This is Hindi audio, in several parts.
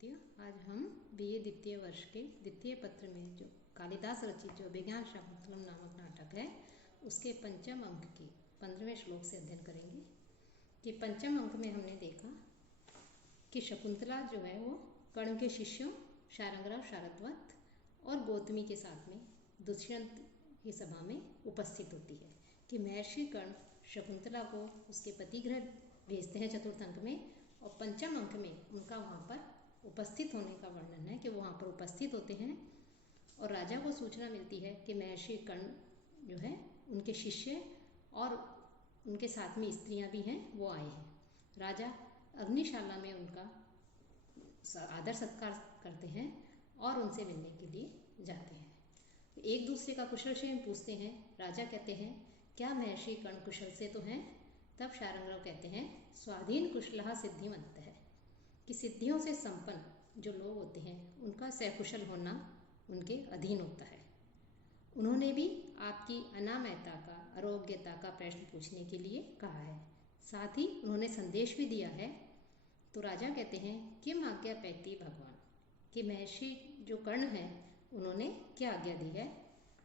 द्वितीय। आज हम बीए द्वितीय वर्ष के द्वितीय पत्र में जो कालिदास रचित जो अभिज्ञान शाकुंतलम नामक नाटक है उसके पंचम अंक के 15वें श्लोक से अध्ययन करेंगे। कि पंचम अंक में हमने देखा कि शकुंतला जो है वो कर्ण के शिष्यों शारंगराव शारद्वत और गौतमी के साथ में दुष्यंत की सभा में उपस्थित होती है। कि महर्षि कर्ण शकुंतला को उसके पतिगृह भेजते हैं चतुर्थ अंक में, और पंचम अंक में उनका वहाँ पर उपस्थित होने का वर्णन है कि वो वहाँ पर उपस्थित होते हैं और राजा को सूचना मिलती है कि महर्षि कर्ण जो है उनके शिष्य और उनके साथ में स्त्रियाँ भी हैं वो आए हैं। राजा अग्निशाला में उनका आदर सत्कार करते हैं और उनसे मिलने के लिए जाते हैं। एक दूसरे का कुशल क्षेम पूछते हैं। राजा कहते हैं क्या महर्षि कर्ण कुशल से तो हैं? तब शारंगराव कहते हैं स्वाधीन कुशलः सिद्धिमंत है, कि सिद्धियों से संपन्न जो लोग होते हैं उनका सकुशल होना उनके अधीन होता है। उन्होंने भी आपकी अनामयता का आरोग्यता का प्रश्न पूछने के लिए कहा है, साथ ही उन्होंने संदेश भी दिया है। तो राजा कहते हैं किम आज्ञा पैती भगवान, कि महर्षि जो कर्ण हैं उन्होंने क्या आज्ञा दी है?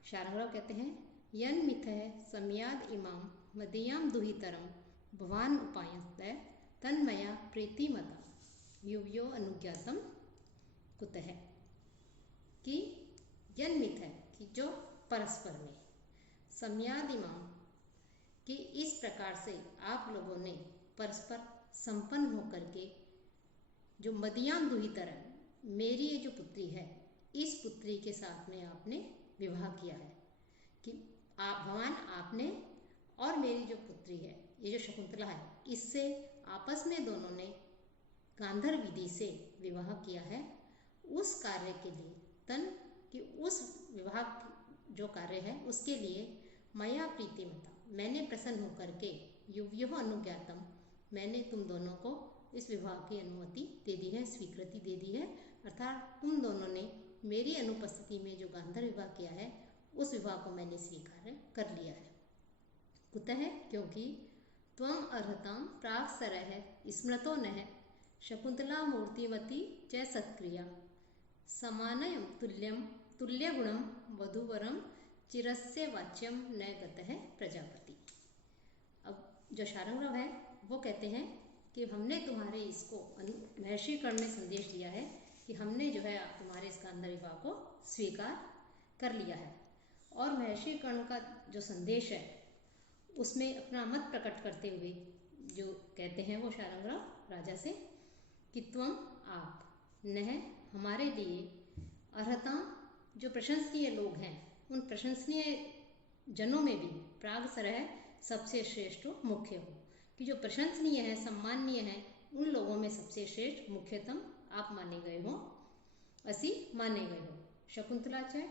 शारंगराव कहते हैं यन मिथ है सम्याद इमाम मदीयाम दुहितरम भवान उपायस्तः तन्मया प्रीतिमता युव्यो अनुज्ञातम कुतः। कि यन मिथ है कि जो परस्पर में सम्याद इमाम कि इस प्रकार से आप लोगों ने परस्पर संपन्न होकर के जो मदीयाम दुहितरम मेरी ये जो पुत्री है इस पुत्री के साथ में आपने विवाह किया है। कि आप भगवान आपने और मेरी जो पुत्री है ये जो शकुंतला है इससे आपस में दोनों ने गांधर्व विधि से विवाह किया है। उस कार्य के लिए तन कि उस विवाह जो कार्य है उसके लिए मया प्रीतिमता मैंने प्रसन्न होकर के युव्यो अनुज्ञातम मैंने तुम दोनों को इस विवाह की अनुमति दे दी है, स्वीकृति दे दी है। अर्थात तुम दोनों ने मेरी अनुपस्थिति में जो गांधर्व विवाह किया है उस विवाह को मैंने स्वीकार कर लिया है। कुतः क्योंकि त्वम अर्हतां प्राग सरह स्मृतो नः शकुंतला मूर्तिमती च सत्क्रिया समानयं तुल्यगुणं वधूवरं चिरस्य वाच्यम न गतः प्रजापति। अब जो शारंगराव है वो कहते हैं कि हमने तुम्हारे इसको महर्षि कर्ण ने संदेश दिया है कि हमने जो है तुम्हारे इस गांधर्व विवाह को स्वीकार कर लिया है। और महर्षि कर्ण का जो संदेश है उसमें अपना मत प्रकट करते हुए जो कहते हैं वो शारंगराव राजा से कि त्वम आप नह हमारे लिए अर्हता जो प्रशंसनीय लोग हैं उन प्रशंसनीय जनों में भी प्राग सरह सबसे श्रेष्ठ हो, मुख्य हो। कि जो प्रशंसनीय है सम्माननीय है उन लोगों में सबसे श्रेष्ठ मुख्यतम आप माने गए हो, असी माने गए हो। शकुंतला च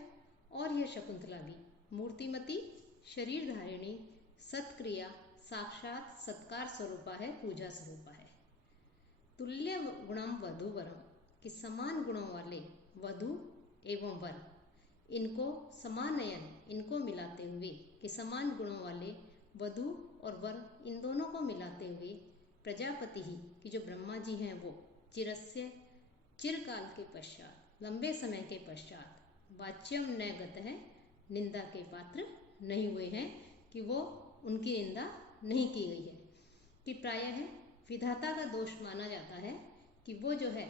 और यह शकुंतला भी मूर्तिमती शरीर धारिणी सत्क्रिया साक्षात सत्कार स्वरूपा है, पूजा स्वरूपा है। तुल्य गुणम वधूवरम कि समान गुणों वाले वधु एवं वर इनको समानयन इनको मिलाते हुए कि समान गुणों वाले वधु और वर इन दोनों को मिलाते हुए प्रजापति ही कि जो ब्रह्मा जी हैं वो चिरस्य चिरकाल के पश्चात लंबे समय के पश्चात वाच्यम न गत है निंदा के पात्र नहीं हुए हैं, कि वो उनकी निंदा नहीं की गई है। कि प्रायः विधाता का दोष माना जाता है कि वो जो है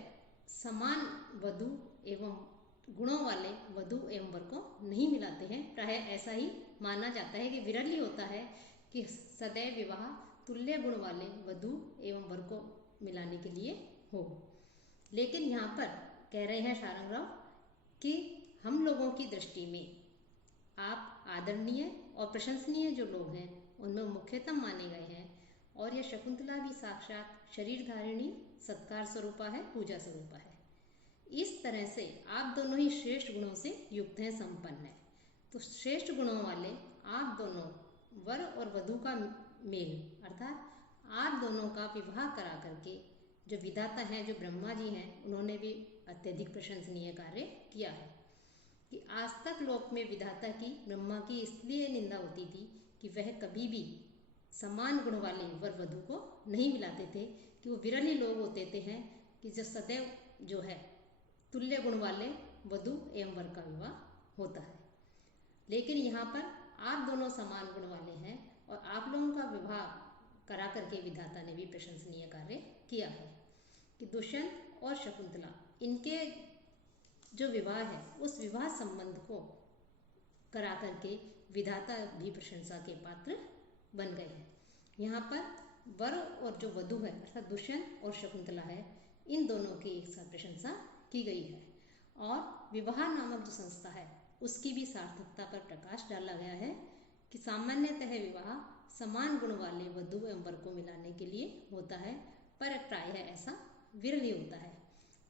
समान वधु एवं गुणों वाले वधु एवं वर को नहीं मिलाते हैं। प्रायः ऐसा ही माना जाता है कि विरल ही होता है कि सदैव विवाह तुल्य गुण वाले वधु एवं वर को मिलाने के लिए हो। लेकिन यहाँ पर कह रहे हैं शारंगराव कि हम लोगों की दृष्टि में आप आदरणीय और प्रशंसनीय जो लोग हैं उनमें मुख्यतम माने गए हैं। और यह शकुंतला भी साक्षात शरीर धारिणी सत्कार स्वरूपा है, पूजा स्वरूपा है। इस तरह से आप दोनों ही श्रेष्ठ गुणों से युक्त हैं, संपन्न है। तो श्रेष्ठ गुणों वाले आप दोनों वर और वधु का मेल अर्थात आप दोनों का विवाह करा करके जो विधाता हैं जो ब्रह्मा जी हैं उन्होंने भी अत्यधिक प्रशंसनीय कार्य किया है। कि आज तक लोक में विधाता की ब्रह्मा की इसलिए निंदा होती थी कि वह कभी भी समान गुण वाले वर वधु को नहीं मिलाते थे, कि वो विरल ही लोग होते थे हैं कि जो सदैव जो है तुल्य गुण वाले वधू एवं वर का विवाह होता है। लेकिन यहाँ पर आप दोनों समान गुण वाले हैं और आप लोगों का विवाह करा करके विधाता ने भी प्रशंसनीय कार्य किया है कि दुष्यंत और शकुंतला इनके जो विवाह है उस विवाह संबंध को करा करके विधाता भी प्रशंसा के पात्र बन गए हैं। यहाँ पर वर और जो वधू है अर्थात दुष्यंत और शकुंतला है, इन दोनों की एक साथ प्रशंसा की गई है और विवाह नामक जो संस्था है उसकी भी सार्थकता पर प्रकाश डाला गया है कि सामान्यतः विवाह समान गुण वाले वधू एवं वर को मिलाने के लिए होता है, पर प्रायः ऐसा विरल ही होता है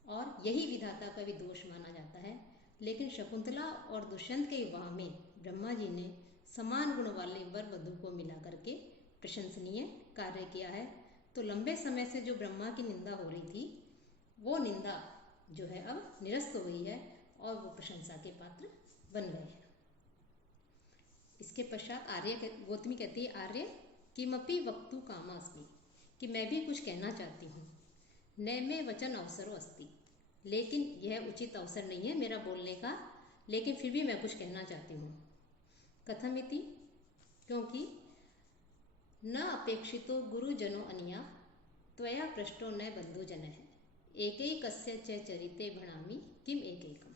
और यही विधाता का भी दोष माना जाता है। लेकिन शकुंतला और दुष्यंत के विवाह में ब्रह्मा जी ने समान गुण वाले वर वधू को मिला करके प्रशंसनीय कार्य किया है। तो लंबे समय से जो ब्रह्मा की निंदा हो रही थी वो निंदा जो है अब निरस्त हो गई है और वो प्रशंसा के पात्र बन गए हैं। इसके पश्चात गौतमी कहती है, आर्य किमपि वक्तु कामास्मि, कि मैं भी कुछ कहना चाहती हूँ। न में वचन अवसरो अस्ति, लेकिन यह उचित अवसर नहीं है मेरा बोलने का, लेकिन फिर भी मैं कुछ कहना चाहती हूँ। कथमिति, क्योंकि न अपेक्षितो गुरुजनो अनिया त्वया पृष्ठो न बंधुजनः एकैकस्य च चरिते भणामि किम एकैकम्।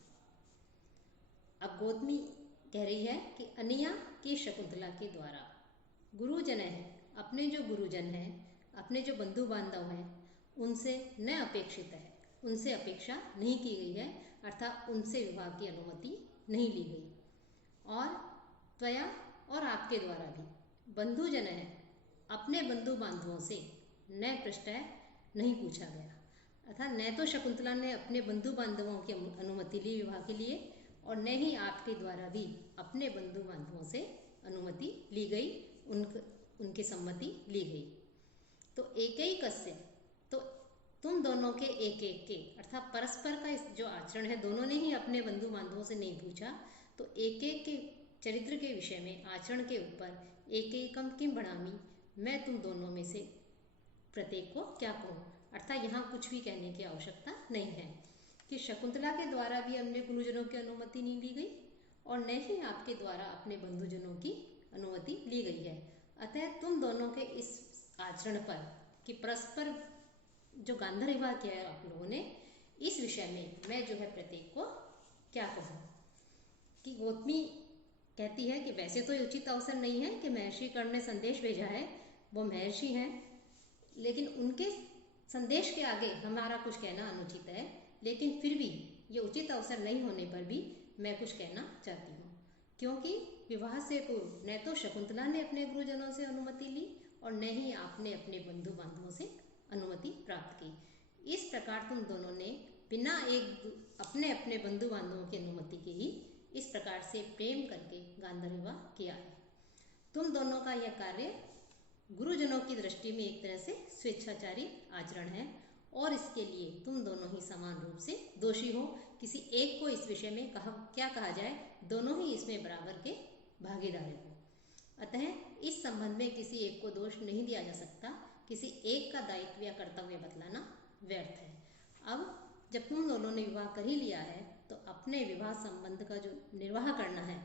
अब गौतमी कह रही है कि अनिया की शकुंतला के द्वारा गुरुजन है, अपने जो गुरुजन हैं, अपने जो बंधु बांधव हैं, उनसे न अपेक्षित है, उनसे अपेक्षा नहीं की गई है, अर्थात उनसे विवाह की अनुमति नहीं ली गई। और त्वया और आपके द्वारा भी बंधुजन है, अपने बंधु बांधवों से न पृष्ठ नहीं पूछा गया, अर्थात न तो शकुंतला ने अपने बंधु बांधवों की अनुमति ली विवाह के लिए और न ही आपके द्वारा भी अपने बंधु बांधवों से अनुमति ली गई, उनकी सम्मति ली गई। तो एकैकस्य, तो तुम दोनों के एक एक के, अर्थात परस्पर का इस जो आचरण है, दोनों ने ही अपने बंधु बांधवों से नहीं पूछा, तो एक एक के चरित्र के विषय में, आचरण के ऊपर एकैकम किम बढ़ामी, मैं तुम दोनों में से प्रत्येक को क्या कहूँ। अर्थात यहाँ कुछ भी कहने की आवश्यकता नहीं है कि शकुंतला के द्वारा भी अपने गुरुजनों की अनुमति नहीं ली गई और न ही आपके द्वारा अपने बंधुजनों की अनुमति ली गई है। अतः तुम दोनों के इस आचरण पर कि परस्पर जो गांधर्व विवाह किया है आप लोगों ने, इस विषय में मैं जो है प्रत्येक को क्या कहूँ। कि गौतमी कहती है कि वैसे तो ये उचित अवसर नहीं है कि महर्षि कर्ण ने संदेश भेजा है, वो महर्षि हैं, लेकिन उनके संदेश के आगे हमारा कुछ कहना अनुचित है, लेकिन फिर भी ये उचित अवसर नहीं होने पर भी मैं कुछ कहना चाहती हूँ। क्योंकि विवाह से पूर्व न तो शकुंतला ने अपने गुरुजनों से अनुमति ली और न ही आपने अपने बंधु बांधवों से अनुमति प्राप्त की। इस प्रकार तुम दोनों ने बिना अपने अपने बंधु बांधवों की अनुमति के ही इस प्रकार से प्रेम करके गांधर्व विवाह किया है। तुम दोनों का यह कार्य गुरुजनों की दृष्टि में एक तरह से स्वेच्छाचारी आचरण है और इसके लिए तुम दोनों ही समान रूप से दोषी हो। किसी एक को इस विषय में क्या कहा जाए, दोनों ही इसमें बराबर के भागीदार हो। अतः इस संबंध में किसी एक को दोष नहीं दिया जा सकता, किसी एक का दायित्व या कर्तव्य बतलाना व्यर्थ है। अब जब तुम दोनों ने विवाह कर ही लिया है तो अपने विवाह संबंध का जो निर्वाह करना है,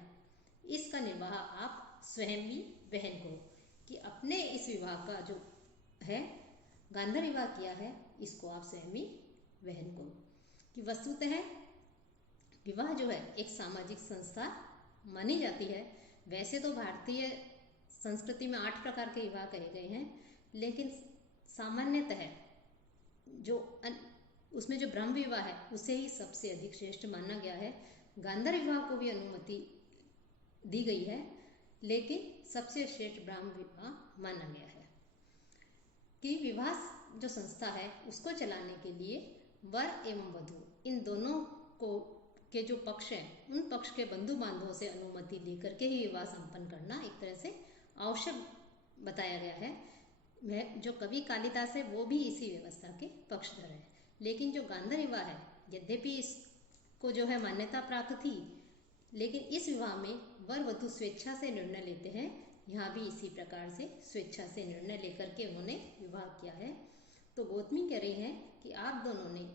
इसका निर्वाह आप स्वयं भी वहन करो। कि अपने इस विवाह का जो है गांधर्व विवाह किया है, इसको आप स्वयं ही वहन करो। कि वस्तुतः विवाह जो है एक सामाजिक संस्था मानी जाती है। वैसे तो भारतीय संस्कृति में 8 प्रकार के विवाह कहे गए हैं, लेकिन सामान्यतः जो उसमें जो ब्रह्म विवाह है उसे ही सबसे अधिक श्रेष्ठ माना गया है। गांधर्व विवाह को भी अनुमति दी गई है, लेकिन सबसे श्रेष्ठ ब्रह्म विवाह माना गया है। कि विवाह जो संस्था है उसको चलाने के लिए वर एवं वधू इन दोनों को के जो पक्ष हैं, उन पक्ष के बंधु बांधवों से अनुमति लेकर के ही विवाह संपन्न करना एक तरह से आवश्यक बताया गया है। जो कवि कालिदास है वो भी इसी व्यवस्था के पक्षधर है। लेकिन जो गांधर्व विवाह है, यद्यपि इसको जो है मान्यता प्राप्त थी, लेकिन इस विवाह में वर वधू स्वेच्छा से निर्णय लेते हैं। यहाँ भी इसी प्रकार से स्वेच्छा से निर्णय लेकर के उन्होंने विवाह किया है। तो गौतमी कह रही हैं कि आप दोनों ने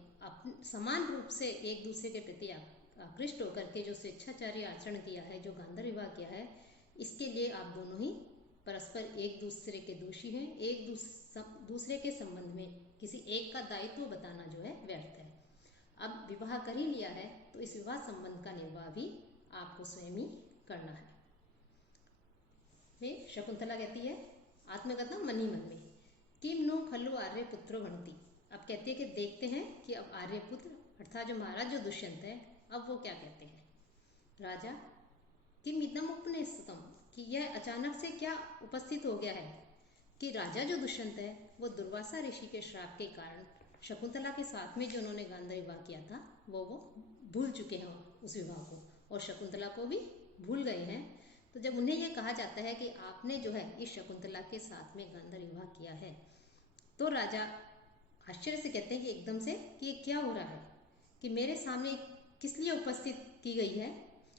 समान रूप से एक दूसरे के प्रति आकृष्ट होकर के जो स्वेच्छाचारी आचरण किया है, जो गांधर्य विवाह किया है, इसके लिए आप दोनों ही परस्पर एक दूसरे के दोषी हैं। एक दूसरे के संबंध में किसी एक का दायित्व बताना जो है व्यर्थ है। अब विवाह कर ही लिया है तो इस विवाह संबंध का निर्वाह भी आपको स्वयं ही करना है। फिर शकुंतला कहती है आत्मकथन मन ही मन में, किम नु खलु आर्य पुत्रो भणति। अब कहती है कि देखते हैं कि अब आर्यपुत्र अर्थात जो महाराज जो दुष्यंत है, अब वो क्या कहते हैं। राजा किम इदम उपनिषतम, कि यह अचानक से क्या उपस्थित हो गया है कि राजा जो दुष्यंत है वो दुर्वासा ऋषि के श्राप के कारण शकुंतला के साथ में जो उन्होंने गांधर्य विवाह किया था वो भूल चुके हैं उस विवाह को, और शकुंतला को भी भूल गए हैं। तो जब उन्हें यह कहा जाता है कि आपने जो है इस शकुंतला के साथ में गांधर्य विवाह किया है, तो राजा आश्चर्य से कहते हैं कि एकदम से कि ये क्या हो रहा है, कि मेरे सामने किस लिए उपस्थित की गई है,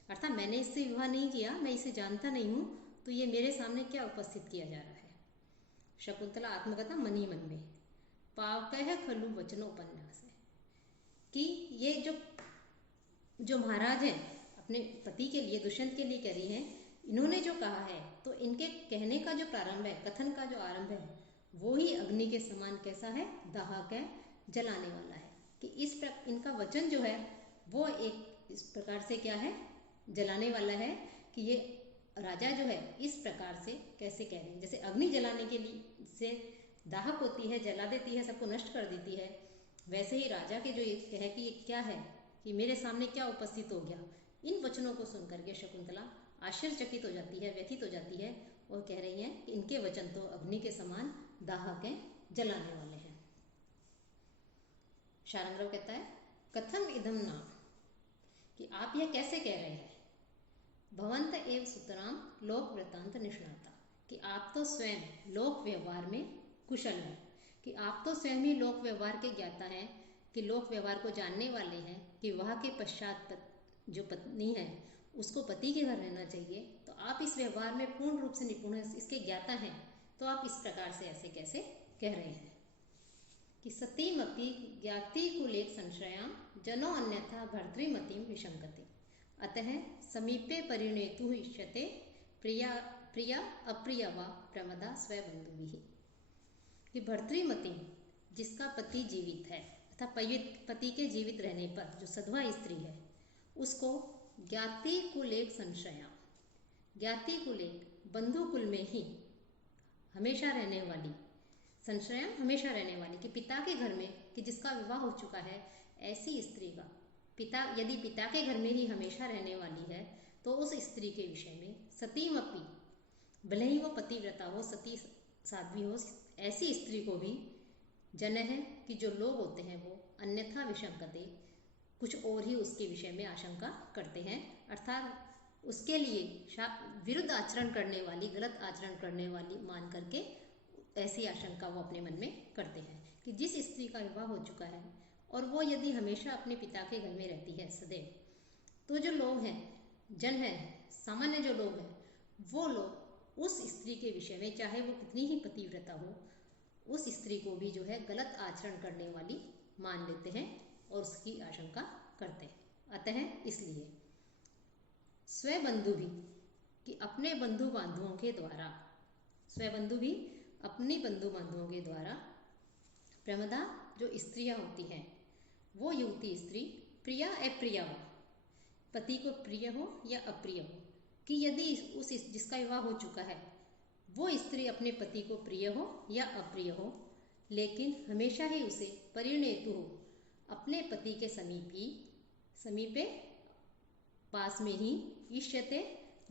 अर्थात मैंने इससे विवाह नहीं किया, मैं इसे जानता नहीं हूँ, तो ये मेरे सामने क्या उपस्थित किया जा रहा है। शकुंतला आत्मकथा मन ही मन में, पावकह खलु वचनोपन्यास है, कि ये जो महाराज हैं अपने पति के लिए, दुष्यंत के लिए कह रही हैं, इन्होंने जो कहा है तो इनके कहने का जो प्रारंभ है, कथन का जो आरंभ है, वो ही अग्नि के समान कैसा है, दाहक है, जलाने वाला है। कि इनका वचन जो है वो एक इस प्रकार से क्या है, जलाने वाला है। कि ये राजा जो है इस प्रकार से कैसे कह रहे हैं, जैसे अग्नि जलाने के लिए से दाहक होती है, जला देती है, सबको नष्ट कर देती है, वैसे ही राजा के जो ये कहे कि ये क्या है, कि मेरे सामने क्या उपस्थित हो गया। इन वचनों को सुनकर के शकुंतला आश्चर्यचकित हो जाती है, व्यथित हो जाती है, और कह रही हैं कि इनके वचन तो अग्नि के समान दाहक हैं, जलाने वाले हैं। शारंगराव कहता है कथम इदम नाम, कि आप यह कैसे कह रहे हैं, भवंत एव सुतराम लोक वृत्तांत निष्णाता, कि आप तो स्वयं लोक व्यवहार में कुशल हैं, कि आप तो स्वयं ही लोक व्यवहार के ज्ञाता हैं, कि लोक व्यवहार को जानने वाले हैं, कि विवाह के पश्चात जो पत्नी है उसको पति के घर रहना चाहिए, तो आप इस व्यवहार में पूर्ण रूप से निपुण हैं, इसके ज्ञाता हैं, तो आप इस प्रकार से ऐसे कैसे कह रहे हैं। कि सतीमपि ज्ञाति कुलेक संशयाम जनो अन्यथा भर्तृमतिम विशंकते, अतः समीपे परिणेतु इष्यते प्रिया अप्रिया वा प्रमदा स्वबंधुभिः। कि भर्तृमति जिसका पति जीवित है तथा पति के जीवित रहने पर जो सधवा स्त्री है, उसको ज्ञाति कुलेक संशया, ज्ञाति कुलेक बंधु कुल में ही हमेशा रहने वाली, संशया हमेशा रहने वाली, कि पिता के घर में, कि जिसका विवाह हो चुका है, ऐसी स्त्री का पिता यदि पिता के घर में ही हमेशा रहने वाली है, तो उस स्त्री के विषय में सतीमपि, भले ही वो पतिव्रता हो, सती साध्वी हो, ऐसी स्त्री को भी जन है कि जो लोग होते हैं वो अन्यथा विशंकते, कुछ और ही उसके विषय में आशंका करते हैं, अर्थात उसके लिए विरुद्ध आचरण करने वाली, गलत आचरण करने वाली मान करके ऐसी आशंका वो अपने मन में करते हैं। कि जिस स्त्री का विवाह हो चुका है और वो यदि हमेशा अपने पिता के घर में रहती है सदैव, तो जो लोग हैं, जन हैं, सामान्य जो लोग हैं, वो लोग उस स्त्री के विषय में, चाहे वो कितनी ही पतिव्रता हो, उस स्त्री को भी जो है गलत आचरण करने वाली मान लेते हैं और उसकी आशंका करते हैं। अतः इसलिए स्वबंधु भी, कि अपने बंधु बांधुओं के द्वारा, स्वबंधु भी अपनी बंधु बांधुओं के द्वारा, प्रमदा जो स्त्रियां होती हैं, वो युवती स्त्री प्रिया अप्रिया हो, पति को प्रिय हो या अप्रिय हो, कि यदि उस जिसका विवाह हो चुका है वो स्त्री अपने पति को प्रिय हो या अप्रिय हो, लेकिन हमेशा ही उसे परिणेतु हो, अपने पति के समीपे पास में ही, इष्यते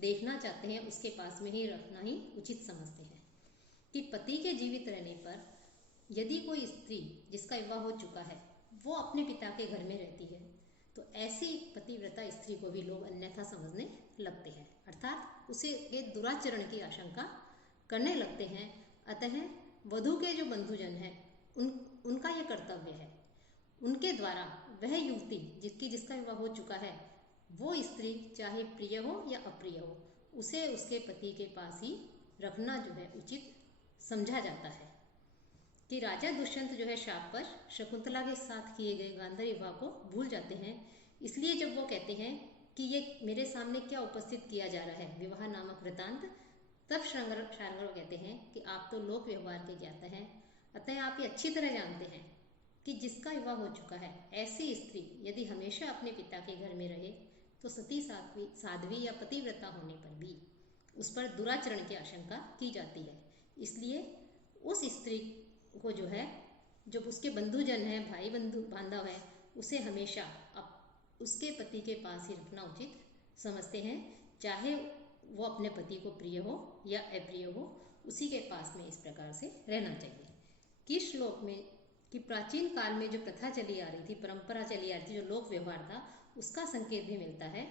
देखना चाहते हैं, उसके पास में ही रखना ही उचित समझते हैं। कि पति के जीवित रहने पर यदि कोई स्त्री जिसका विवाह हो चुका है वो अपने पिता के घर में रहती है, तो ऐसी पतिव्रता स्त्री को भी लोग अन्यथा समझने लगते हैं, अर्थात उसे एक दुराचरण की आशंका करने लगते हैं। अतः वधू के जो बंधुजन हैं उनका यह कर्तव्य है, उनके द्वारा वह युवती जिसका विवाह हो चुका है, वो स्त्री चाहे प्रिय हो या अप्रिय हो, उसे उसके पति के पास ही रखना जो है उचित समझा जाता है। कि राजा दुष्यंत जो है शाप पर शकुंतला के साथ किए गए गांधारी विवाह को भूल जाते हैं। इसलिए जब वो कहते हैं कि ये मेरे सामने क्या उपस्थित किया जा रहा है, विवाह नामक वृतांत, तब शार्ंगधर कहते हैं कि आप तो लोक व्यवहार के ज्ञाता हैं, अतः आप ये अच्छी तरह जानते हैं कि जिसका विवाह हो चुका है ऐसी स्त्री यदि हमेशा अपने पिता के घर में रहे तो सती साध्वी या पतिव्रता होने पर भी उस पर दुराचरण की आशंका की जाती है। इसलिए उस स्त्री को जो है, जब उसके बंधुजन हैं, भाई बंधु बांधव है, उसे हमेशा उसके पति के पास ही रखना उचित समझते हैं, चाहे वो अपने पति को प्रिय हो या अप्रिय हो, उसी के पास में इस प्रकार से रहना चाहिए। किस श्लोक में कि प्राचीन काल में जो प्रथा चली आ रही थी, परंपरा चली आ रही थी, जो लोक व्यवहार था, उसका संकेत भी मिलता है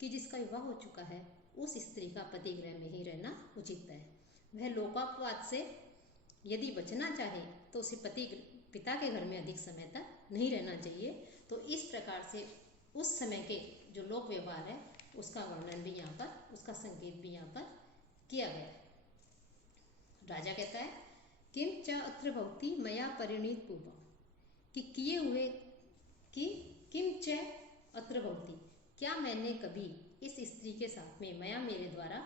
कि जिसका विवाह हो चुका है उस स्त्री का पति गृह में ही रहना उचित है। वह लोकापवाद से यदि बचना चाहे तो उसे पिता के घर में अधिक समय तक नहीं रहना चाहिए। तो इस प्रकार से उस समय के जो लोक व्यवहार है उसका वर्णन भी यहाँ पर, उसका संकेत भी यहाँ पर किया गया है। राजा कहता है किम च अत्र भवति मया परिणीत पूर्वम, कि किए हुए कि किम च अत्र भवति, क्या मैंने कभी इस स्त्री के साथ में मया मेरे द्वारा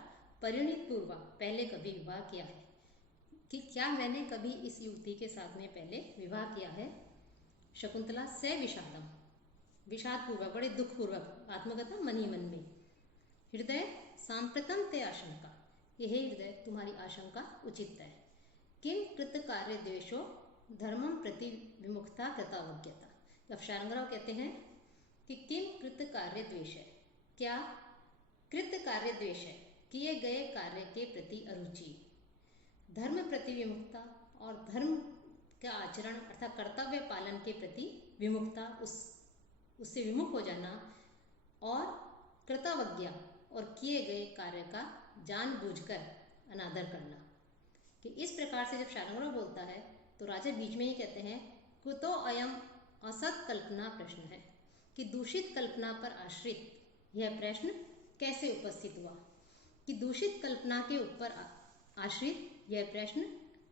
परिणीत पूर्वक पहले कभी विवाह किया है, कि क्या मैंने कभी इस युवती के साथ में पहले विवाह किया है। शकुंतला से विषादम, विषाद पूर्वक, बड़े दुख पूर्वक, आत्मकथा मन ही मन में, हृदय सांप्रतम ते आशंका, यह हृदय तुम्हारी आशंका उचित है। किम कृत कार्य द्वेषो धर्मम प्रति विमुखता कृतावज्ञता। जब शार्ंगधर कहते हैं कि किम कृत कार्य द्वेष है, क्या कृत कार्य द्वेष है, किए गए कार्य के प्रति अरुचि, धर्म प्रति विमुखता और धर्म का आचरण अर्थात कर्तव्य पालन के प्रति विमुखता, उससे विमुख हो जाना, और कृतावज्ञा और किए गए कार्य का जानबूझकर अनादर करना। कि इस प्रकार से जब शार्ंगधर बोलता है तो राजा बीच में ही कहते हैं कुतो अयम असत कल्पना प्रश्न है, कि दूषित कल्पना पर आश्रित यह प्रश्न कैसे उपस्थित हुआ, कि दूषित कल्पना के ऊपर आश्रित यह प्रश्न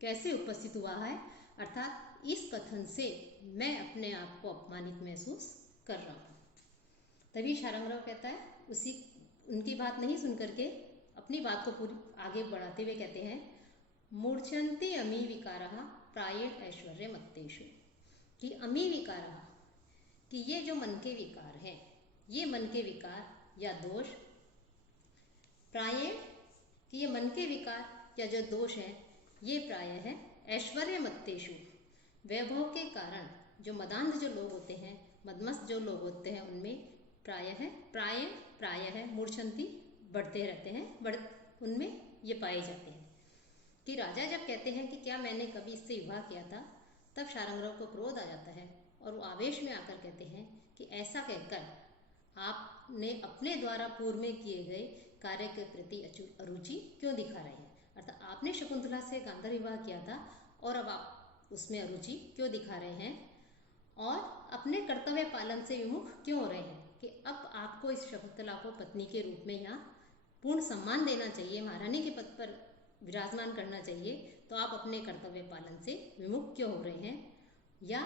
कैसे उपस्थित हुआ है, अर्थात इस कथन से मैं अपने आप को अपमानित महसूस कर रहा हूँ। तभी शार्ंगधर कहता है, उनकी बात नहीं सुन करके अपनी बात को पूरी आगे बढ़ाते हुए कहते हैं मूर्छन्ति अमी विकारः प्रायेण ऐश्वर्य मत्तेषु, कि अमी विकारः, कि ये जो मन के विकार हैं, ये मन के विकार या दोष, प्रायेण, कि ये मन के विकार या जो दोष हैं ये प्राय है ऐश्वर्य मत्तेषु, वैभव के कारण जो मदांध जो लोग होते हैं, मदमस्त जो लोग होते हैं, उनमें प्राय है मूर्छन्ति, बढ़ते रहते हैं, उनमें ये पाए जाते हैं। कि राजा जब कहते हैं कि क्या मैंने कभी इससे विवाह किया था, तब शार्ंगधर को क्रोध आ जाता है और वो आवेश में आकर कहते हैं कि ऐसा कहकर आपने अपने द्वारा पूर्व में किए गए कार्य के प्रति अरुचि क्यों दिखा रहे हैं, अर्थात आपने शकुंतला से गांधार विवाह किया था और अब आप उसमें अरुचि क्यों दिखा रहे हैं, और अपने कर्तव्य पालन से विमुख क्यों हो रहे हैं, कि अब आपको इस शकुंतला को पत्नी के रूप में यहाँ पूर्ण सम्मान देना चाहिए, महारानी के पद पर विराजमान करना चाहिए, तो आप अपने कर्तव्य पालन से विमुख क्यों हो रहे हैं, या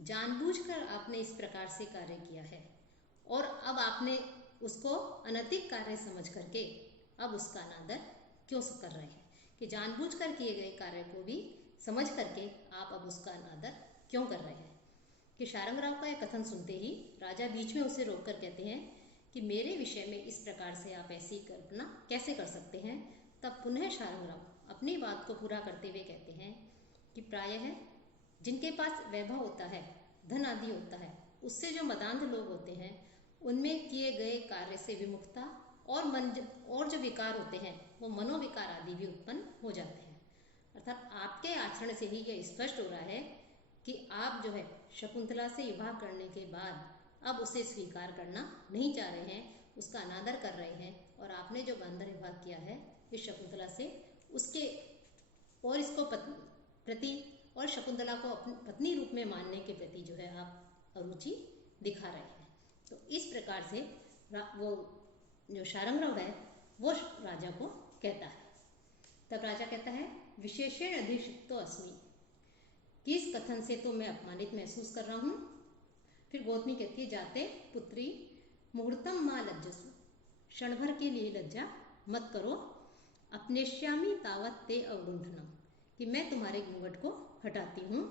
जानबूझकर आपने इस प्रकार से कार्य किया है और अब आपने उसको अनैतिक कार्य समझ करके अब उसका अनादर क्यों कर रहे हैं, कि जानबूझकर किए गए कार्य को भी समझ करके आप अब उसका अनादर क्यों कर रहे हैं। कि शार्ंगधर का यह कथन सुनते ही राजा बीच में उसे रोककर कहते हैं कि मेरे विषय में इस प्रकार से आप ऐसी कल्पना कैसे कर सकते हैं। तब पुनः शार्ंगधर अपनी बात को पूरा करते हुए कहते हैं कि प्रायः जिनके पास वैभव होता है, धन आदि होता है, उससे जो मदांध लोग होते हैं उनमें किए गए कार्य से विमुखता और जो विकार होते हैं वो मनोविकार आदि भी उत्पन्न हो जाते हैं। अर्थात आपके आचरण से ही यह स्पष्ट हो रहा है कि आप जो है शकुंतला से विवाह करने के बाद अब उसे स्वीकार करना नहीं चाह रहे हैं, उसका अनादर कर रहे हैं, और आपने जो गांधार विवाह किया है इस शकुंतला से, उसके और इसको प्रति और शकुंतला को अपनी पत्नी रूप में मानने के प्रति जो है आप अरुचि दिखा रहे हैं। तो इस प्रकार से वो जो शार्ंगधर है वो राजा को कहता है। तब राजा कहता है विशेषण अधिषिक्तो अस्मि, कि इस कथन से तो मैं अपमानित महसूस कर रहा हूँ। फिर गौतमी कहती है, जाते पुत्री मुहूर्तम माँ लज्जसु, क्षण भर के लिए लज्जा मत करो, अपनेश्यामी तावत ते अवगुंठनम, कि मैं तुम्हारे घूंघट को हटाती हूँ।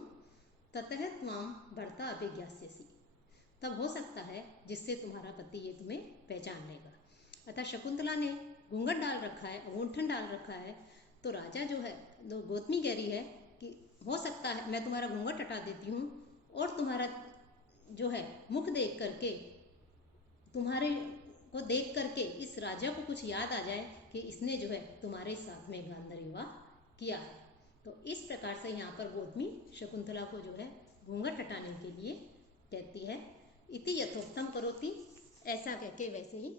ततः त्वाम भर्ता अभिज्ञास्यसि, तब हो सकता है जिससे तुम्हारा पति ये तुम्हें पहचान लेगा। अतः शकुंतला ने घूंघट डाल रखा है, अवगुंठन डाल रखा है, तो राजा जो है, तो गौतमी कह रही है कि हो सकता है मैं तुम्हारा घूंघट हटा देती हूँ और तुम्हारा जो है मुख देख करके, तुम्हारे को देख करके इस राजा को कुछ याद आ जाए कि इसने जो है तुम्हारे साथ में गांधार विवाह किया है। तो इस प्रकार से यहाँ पर गौतमी शकुंतला को जो है घूंघट हटाने के लिए कहती है। इति यथोक्तम करोति, ऐसा कहके वैसे ही